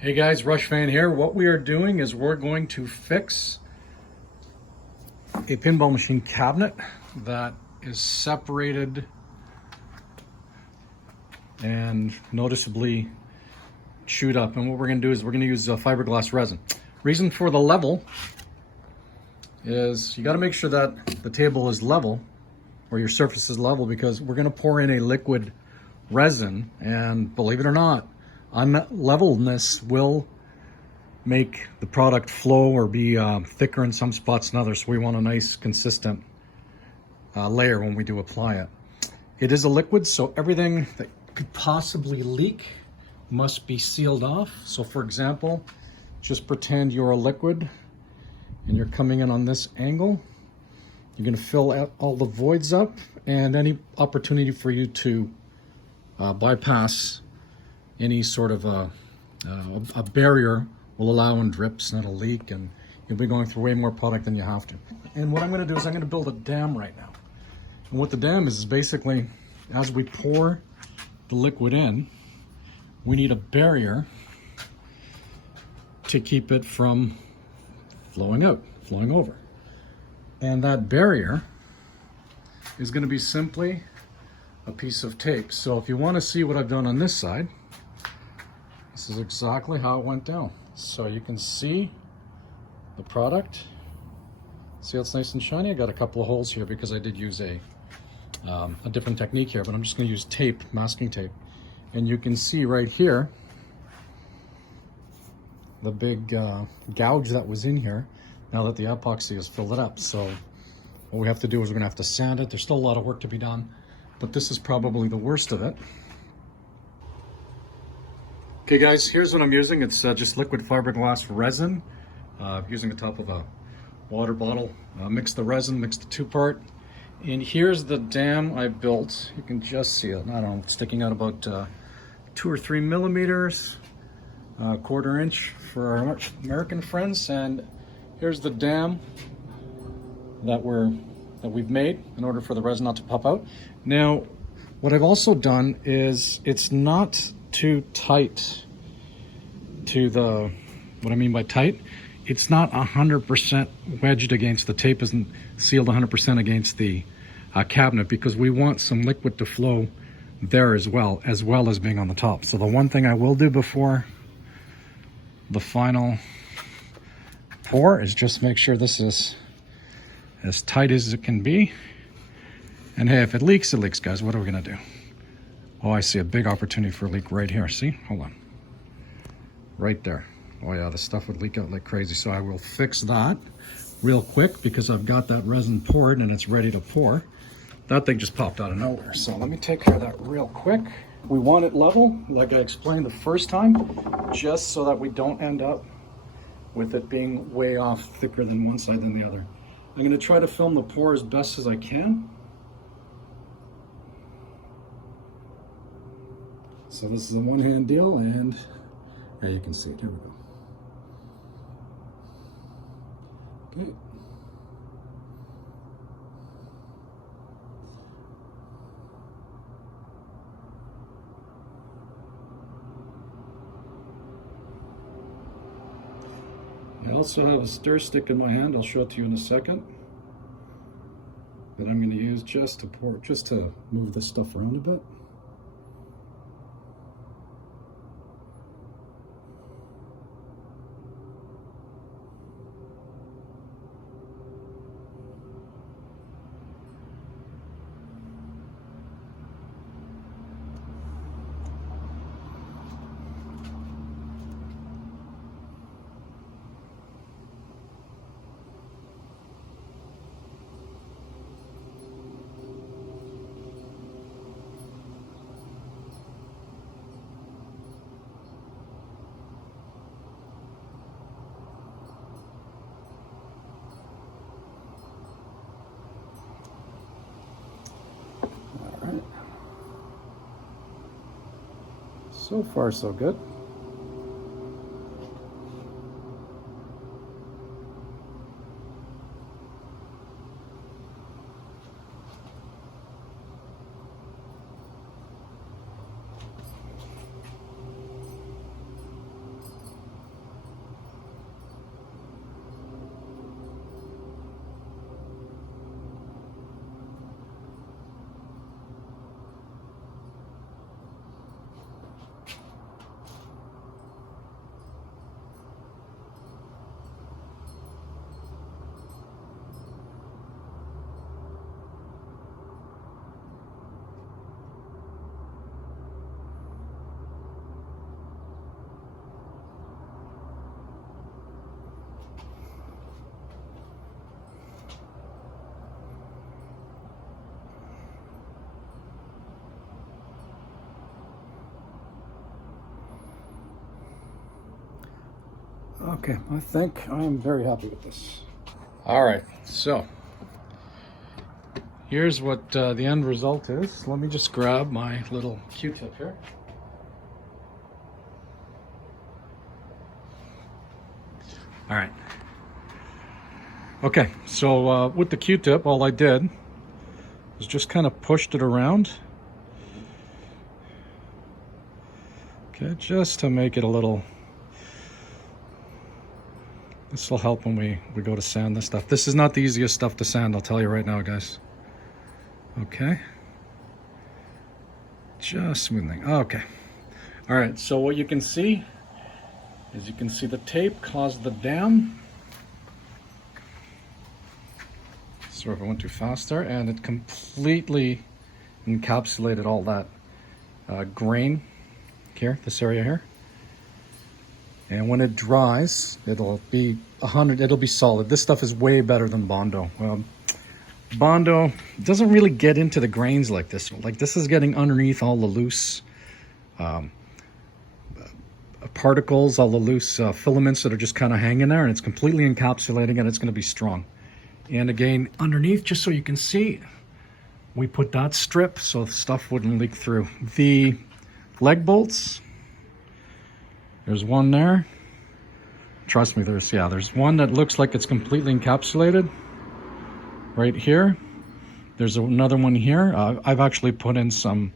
Hey guys, Rush Fan here. What we are doing is we're going to fix a pinball machine cabinet that is separated and noticeably chewed up. And what we're going to do is we're going to use fiberglass resin. Reason for the level is you got to make sure that the table is level or your surface is level, because we're going to pour in a liquid resin, and believe it or not, unlevelness will make the product flow or be thicker in some spots than others. So we want a nice consistent layer when we do apply it. It is a liquid, so everything that could possibly leak must be sealed off. So for example, just pretend you're a liquid and you're coming in on this angle. You're going to fill out all the voids up, and any opportunity for you to bypass any sort of a barrier will allow in drips and it'll leak, and you'll be going through way more product than you have to. And what I'm going to do is I'm going to build a dam right now. And what the dam is basically, as we pour the liquid in, we need a barrier to keep it from flowing out, flowing over. And that barrier is going to be simply a piece of tape. So if you want to see what I've done on this side, this is exactly how it went down. So you can see the product. See how it's nice and shiny? I got a couple of holes here because I did use a different technique here, but I'm just going to use tape, masking tape. And you can see right here the big gouge that was in here now that the epoxy has filled it up. So what we have to do is we're going to have to sand it. There's still a lot of work to be done, but this is probably the worst of it. Okay guys, here's what I'm using. It's just liquid fiberglass resin. Using the top of a water bottle. Mix the resin, mix the two-part. And here's the dam I built. You can just see it. I don't know, it's sticking out about 2 or 3 millimeters, quarter inch for our American friends. And here's the dam that we've made in order for the resin not to pop out. Now, what I've also done is it's not too tight to the, what I mean by tight, it's not 100% wedged against, the tape isn't sealed 100% against the cabinet, because we want some liquid to flow there as well as being on the top. So the one thing I will do before the final pour is just make sure this is as tight as it can be. And hey, if it leaks, it leaks, guys. What are we gonna do? Oh, I see a big opportunity for a leak right here. See, hold on. Right there. Oh yeah, the stuff would leak out like crazy. So I will fix that real quick because I've got that resin poured and it's ready to pour. That thing just popped out of nowhere. So let me take care of that real quick. We want it level, like I explained the first time, just so that we don't end up with it being way off, thicker than one side than the other. I'm gonna try to film the pour as best as I can. So this is a one-hand deal, and there you can see it. Here we go. Okay. I also have a stir stick in my hand. I'll show it to you in a second. That I'm going to use just to pour, just to move this stuff around a bit. So far, so good. Okay, I think I am very happy with this. All right, so here's what the end result is. Let me just grab my little Q-tip here. All right. Okay, so with the Q-tip, all I did was just kind of pushed it around. Okay, just to make it a little... This will help when we go to sand this stuff. This is not the easiest stuff to sand, I'll tell you right now, guys. Okay. Just smoothing. Okay. All right, so what you can see is you can see the tape caused the dam. Sorry if I went too fast there, and it completely encapsulated all that grain here, this area here. And when it dries, it'll be solid. This stuff is way better than Bondo. Bondo doesn't really get into the grains like this. Like this is getting underneath all the loose particles, all the loose filaments that are just kind of hanging there, and it's completely encapsulating, and it's going to be strong. And again, underneath, just so you can see, we put that strip so the stuff wouldn't leak through. The leg bolts, there's one there. Trust me, there's one that looks like it's completely encapsulated right here. There's another one here. I've actually put in some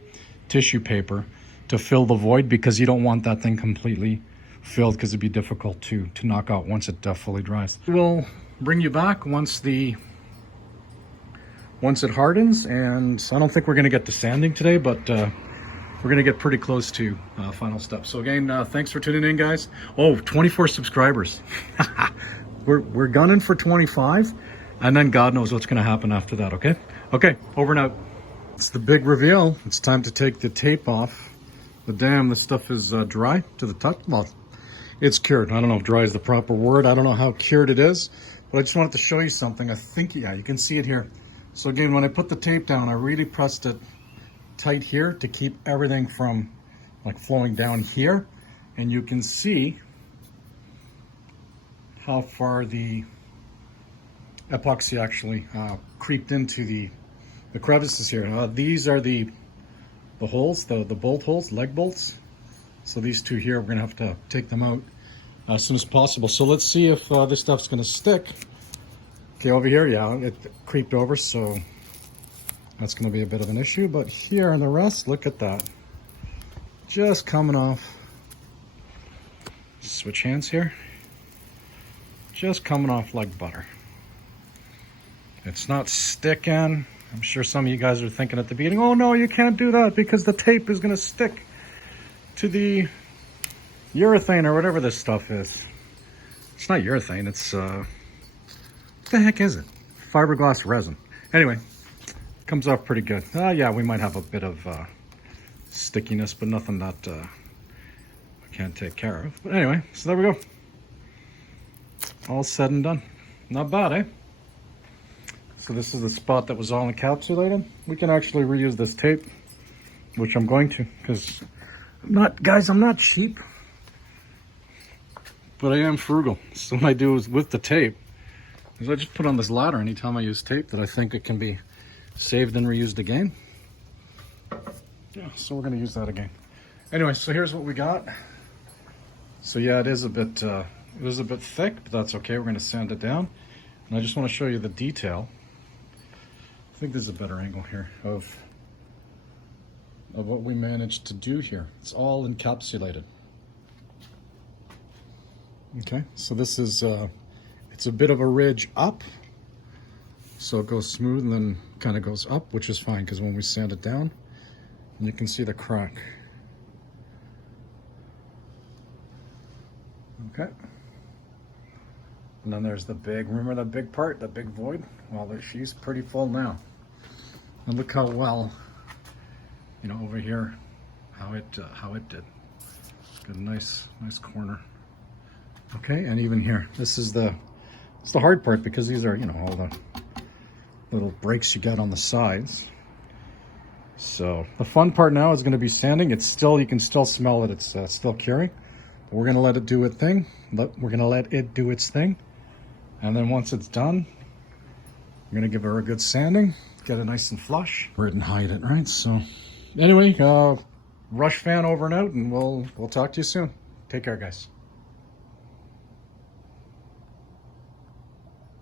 tissue paper to fill the void because you don't want that thing completely filled because it'd be difficult to knock out once it fully dries. We'll bring you back once it hardens, and I don't think we're going to get to sanding today, but we're going to get pretty close to final steps. So again, thanks for tuning in, guys. Oh, 24 subscribers. we're gunning for 25, and then God knows what's going to happen after that. Okay, over and out. It's the big reveal. It's time to take the tape off the dam. This stuff is dry to the touch. Well, it's cured. I don't know if dry is the proper word. I don't know how cured it is, but I just wanted to show you something. I think, yeah, you can see it here. So again, when I put the tape down, I really pressed it tight here to keep everything from like flowing down here, and you can see how far the epoxy actually creeped into the crevices here. These are the holes, the bolt holes, leg bolts. So these two here, we're gonna have to take them out as soon as possible. So let's see if this stuff's gonna stick. Okay, over here, yeah, it creeped over, so that's gonna be a bit of an issue. But here and the rest, look at that. Just coming off. Switch hands here. Just coming off like butter. It's not sticking. I'm sure some of you guys are thinking at the beginning, oh no, you can't do that because the tape is gonna stick to the urethane or whatever this stuff is. It's not urethane, it's, what the heck is it? Fiberglass resin. Anyway, comes off pretty good. Yeah, we might have a bit of stickiness, but nothing that I can't take care of. But anyway, so there we go. All said and done. Not bad, eh? So this is the spot that was all encapsulated. We can actually reuse this tape, which I'm going to, because I'm not cheap, but I am frugal. So what I do is with the tape, is I just put on this ladder anytime I use tape that I think it can be saved and reused again. Yeah, so we're gonna use that again. Anyway, so here's what we got. So yeah, it is a bit thick, but that's okay. We're gonna sand it down. And I just want to show you the detail. I think there's a better angle here of what we managed to do here. It's all encapsulated. Okay, so this is, it's a bit of a ridge up. So it goes smooth and then kind of goes up, which is fine because when we sand it down, you can see the crack. Okay. And then there's the big, remember that big part, that big void? Well, she's pretty full now. And look how well, you know, over here, how it did. Got a nice corner. Okay, and even here, it's the hard part because these are, you know, all the little breaks you get on the sides. So the fun part now is going to be sanding. It's still, you can still smell it. It's still curing. We're gonna let it do its thing. We're gonna let it do its thing. And then once it's done, we're gonna give her a good sanding, get it nice and flush, and hide it, right? So anyway, Rush fan over and out, and we'll talk to you soon. Take care, guys.